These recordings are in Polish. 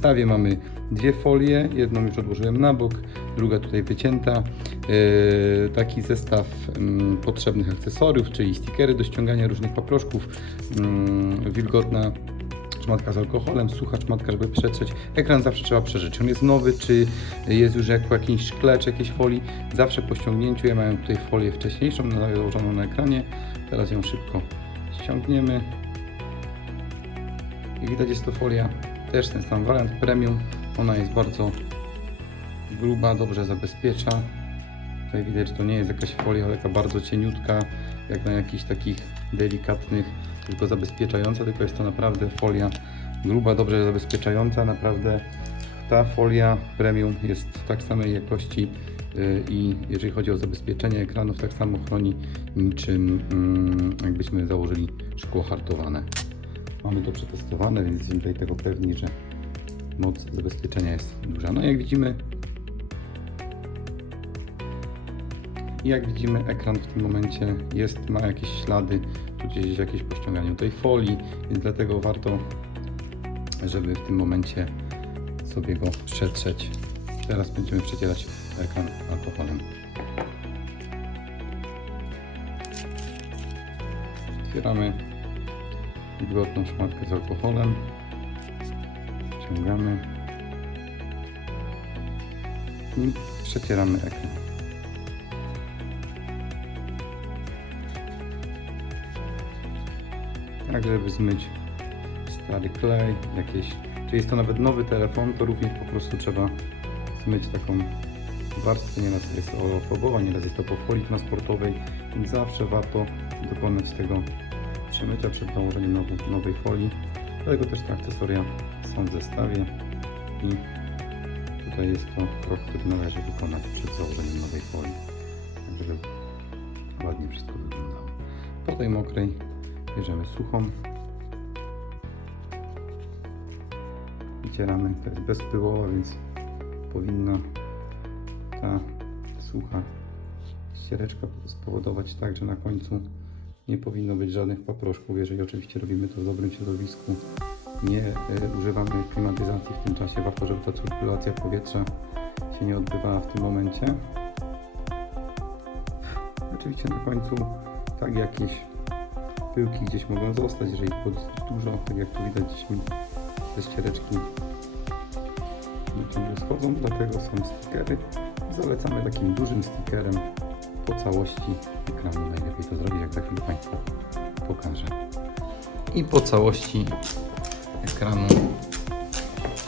zestawie mamy dwie folie, jedną już odłożyłem na bok, druga tutaj wycięta. Yy, taki zestaw mm, potrzebnych akcesoriów, czyli stickery do ściągania różnych paproszków, mm, wilgotna szmatka z alkoholem, sucha szmatka, żeby przetrzeć. Ekran zawsze trzeba przeżyć. On jest nowy, czy jest już jak po jakimś szkle, czy jakiejś folii. Zawsze po ściągnięciu, ja miałem tutaj folię wcześniejszą na- założoną na ekranie. Teraz ją szybko ściągniemy. Jak widać jest to folia też ten sam wariant premium. Ona jest bardzo gruba, dobrze zabezpiecza. Tutaj widać, że to nie jest jakaś folia, ale taka bardzo cieniutka, jak na jakichś takich delikatnych, tylko zabezpieczająca, tylko jest to naprawdę folia gruba, dobrze zabezpieczająca. Naprawdę ta folia premium jest tak samej jakości yy, i jeżeli chodzi o zabezpieczenie ekranów, tak samo chroni niczym mm, jakbyśmy założyli szkło hartowane. Mamy to przetestowane, więc jesteśmy tutaj tego pewni, że moc zabezpieczenia jest duża. No jak widzimy, jak widzimy ekran w tym momencie jest, ma jakieś ślady, tu gdzieś jakieś po ściąganiu tej folii, więc dlatego warto, żeby w tym momencie sobie go przetrzeć. Teraz będziemy przecierać ekran alkoholem. Otwieramy wilgotną szmatkę z alkoholem. Wciągamy. I przecieramy ekran. Tak, żeby zmyć stary klej, jakieś. Czyli jest to nawet nowy telefon, to również po prostu trzeba zmyć taką warstwę. Nieraz jest oleofobowa, nieraz jest to po folii transportowej, więc zawsze warto dokonać tego przemycia przed nałożeniem nowej, nowej folii. Dlatego też te akcesoria są w zestawie i tutaj jest to krok, który należy wykonać przed założeniem nowej folii, tak żeby ładnie wszystko wyglądało. Po tej mokrej bierzemy suchą, wycieramy, to jest bezpyłowa, więc powinna ta sucha ściereczka spowodować tak, że na końcu nie powinno być żadnych paproszków, jeżeli oczywiście robimy to w dobrym środowisku. Nie e, używamy klimatyzacji w tym czasie, warto, żeby ta cyrkulacja powietrza się nie odbywała w tym momencie. Oczywiście na końcu tak jakieś pyłki gdzieś mogą zostać, jeżeli było dosyć dużo, tak jak tu widać gdzieś mi te ściereczki ciągle schodzą, dlatego są stickery. Zalecamy takim dużym stickerem po całości ekranu. Najlepiej to zrobić, jak za chwilę Państwu pokażę. I po całości ekranu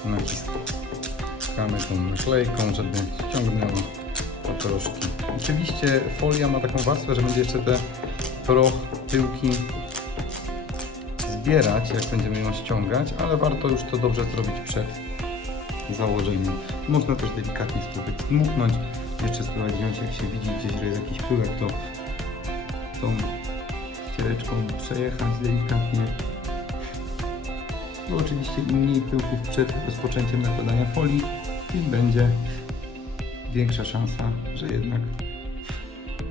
naciskamy tą naklejką, żeby ściągnęła paproszki. Oczywiście folia ma taką warstwę, że będzie jeszcze te proch, pyłki zbierać, jak będziemy ją ściągać, ale warto już to dobrze zrobić przed założeniem. Można też delikatnie spróbować dmuchnąć, jeszcze wziąć, jak się widzi gdzieś, że jest jakiś pyłek, to tą ściereczką przejechać delikatnie. Bo oczywiście im mniej pyłków przed rozpoczęciem nakładania folii, tym będzie większa szansa, że jednak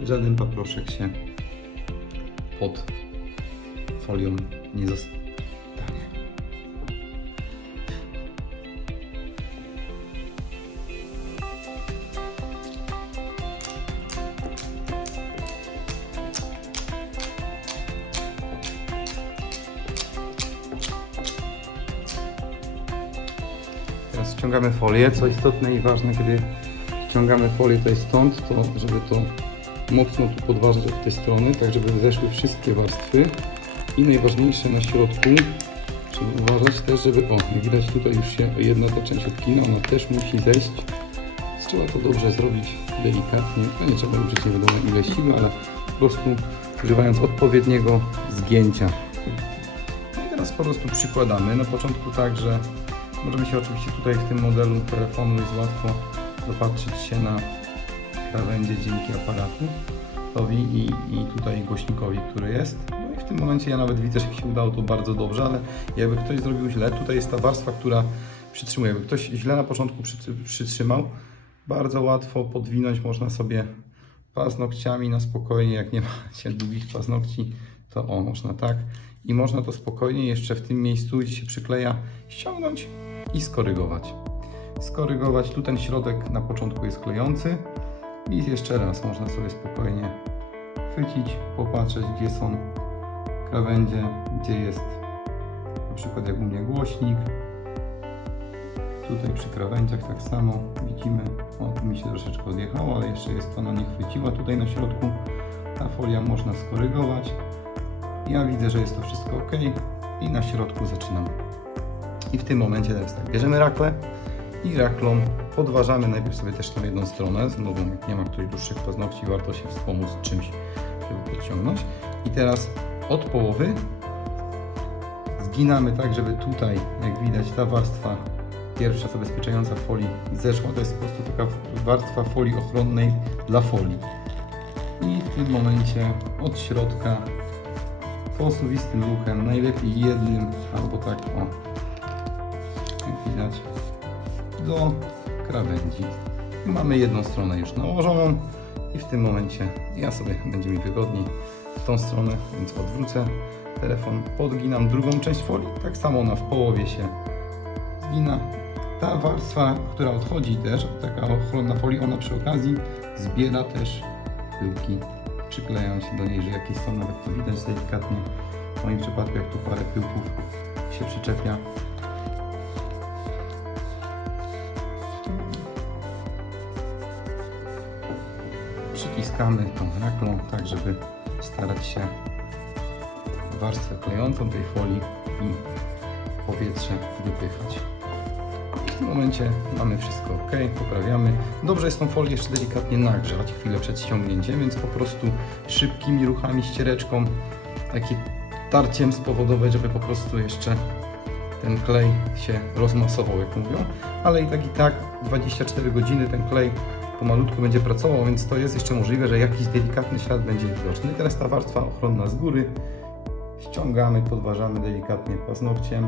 żaden paproszek się pod folią nie zostanie. Ściągamy folię. Co istotne i ważne, kiedy ściągamy folię tutaj stąd, to żeby to mocno tu podważyć od tej strony, tak żeby zeszły wszystkie warstwy. I najważniejsze na środku, trzeba uważać też, żeby, o, widać tutaj już się jedna ta część odkina, ona też musi zejść. Trzeba to dobrze zrobić delikatnie. No nie trzeba użyć nie wiadomo ile siły, ale po prostu używając odpowiedniego zgięcia. No i teraz po prostu przykładamy. Na początku tak, że możemy się oczywiście tutaj w tym modelu telefonu jest łatwo dopatrzyć się na krawędzie dzięki aparatowi i, i tutaj głośnikowi, który jest. No i w tym momencie ja nawet widzę, że się udało to bardzo dobrze, ale jakby ktoś zrobił źle, tutaj jest ta warstwa, która przytrzymuje. Jakby ktoś źle na początku przytrzy- przytrzymał, bardzo łatwo podwinąć można sobie paznokciami na spokojnie, jak nie macie długich paznokci, to o, można tak. I można to spokojnie jeszcze w tym miejscu, gdzie się przykleja, ściągnąć i skorygować. Skorygować, tu ten środek na początku jest klejący i jeszcze raz można sobie spokojnie chwycić, popatrzeć gdzie są krawędzie, gdzie jest na przykład jak u mnie głośnik. Tutaj przy krawędziach tak samo widzimy, o tu mi się troszeczkę odjechało, ale jeszcze jest ona nie chwyciła tutaj na środku. Ta folia można skorygować. Ja widzę, że jest to wszystko ok i na środku zaczynam. I w tym momencie teraz tak, bierzemy raklę i raklą podważamy najpierw sobie też tą jedną stronę. Znowu, jak nie ma ktoś dłuższych paznokci, warto się wspomóc czymś, żeby podciągnąć. I teraz od połowy zginamy tak, żeby tutaj, jak widać, ta warstwa pierwsza zabezpieczająca folii zeszła. To jest po prostu taka warstwa folii ochronnej dla folii. I w tym momencie od środka posuwistym ruchem, najlepiej jednym albo tak o, widać, do krawędzi. Mamy jedną stronę już nałożoną i w tym momencie ja sobie będzie mi wygodniej w tą stronę, więc odwrócę telefon, podginam drugą część folii, tak samo ona w połowie się zgina. Ta warstwa, która odchodzi też, taka ochronna folii, ona przy okazji zbiera też pyłki, przyklejają się do niej, że jakieś są, nawet to widać delikatnie. W moim przypadku, jak tu parę pyłków się przyczepia, przyciskamy tą raklą, tak żeby starać się warstwę klejącą tej folii i powietrze wypychać. W tym momencie mamy wszystko ok, poprawiamy. Dobrze jest tą folię jeszcze delikatnie nagrzać chwilę przed ściągnięciem, więc po prostu szybkimi ruchami ściereczką, takim tarciem spowodować, żeby po prostu jeszcze ten klej się rozmasował, jak mówią. Ale i tak i tak 24 godziny ten klej pomalutku będzie pracował, więc to jest jeszcze możliwe, że jakiś delikatny ślad będzie widoczny. Teraz ta warstwa ochronna z góry ściągamy, podważamy delikatnie paznokciem.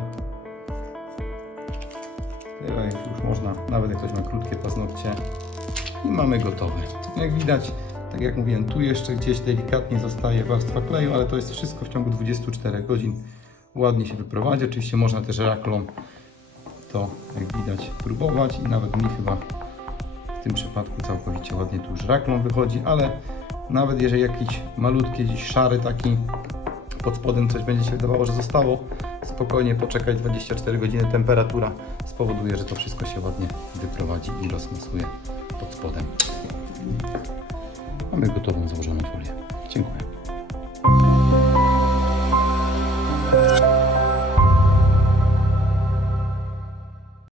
Teraz już można, nawet jak ktoś ma krótkie paznokcie i mamy gotowe. Jak widać, tak jak mówiłem, tu jeszcze gdzieś delikatnie zostaje warstwa kleju, ale to jest wszystko w ciągu 24 godzin. Ładnie się wyprowadzi. Oczywiście można też raklą to, jak widać, próbować i nawet mi chyba w tym przypadku całkowicie ładnie tu już wychodzi, ale nawet jeżeli jakiś malutki, gdzieś szary taki pod spodem coś będzie się wydawało, że zostało, spokojnie poczekać 24 godziny, temperatura spowoduje, że to wszystko się ładnie wyprowadzi i rozmasuje pod spodem. Mamy gotową złożoną folię. Dziękuję.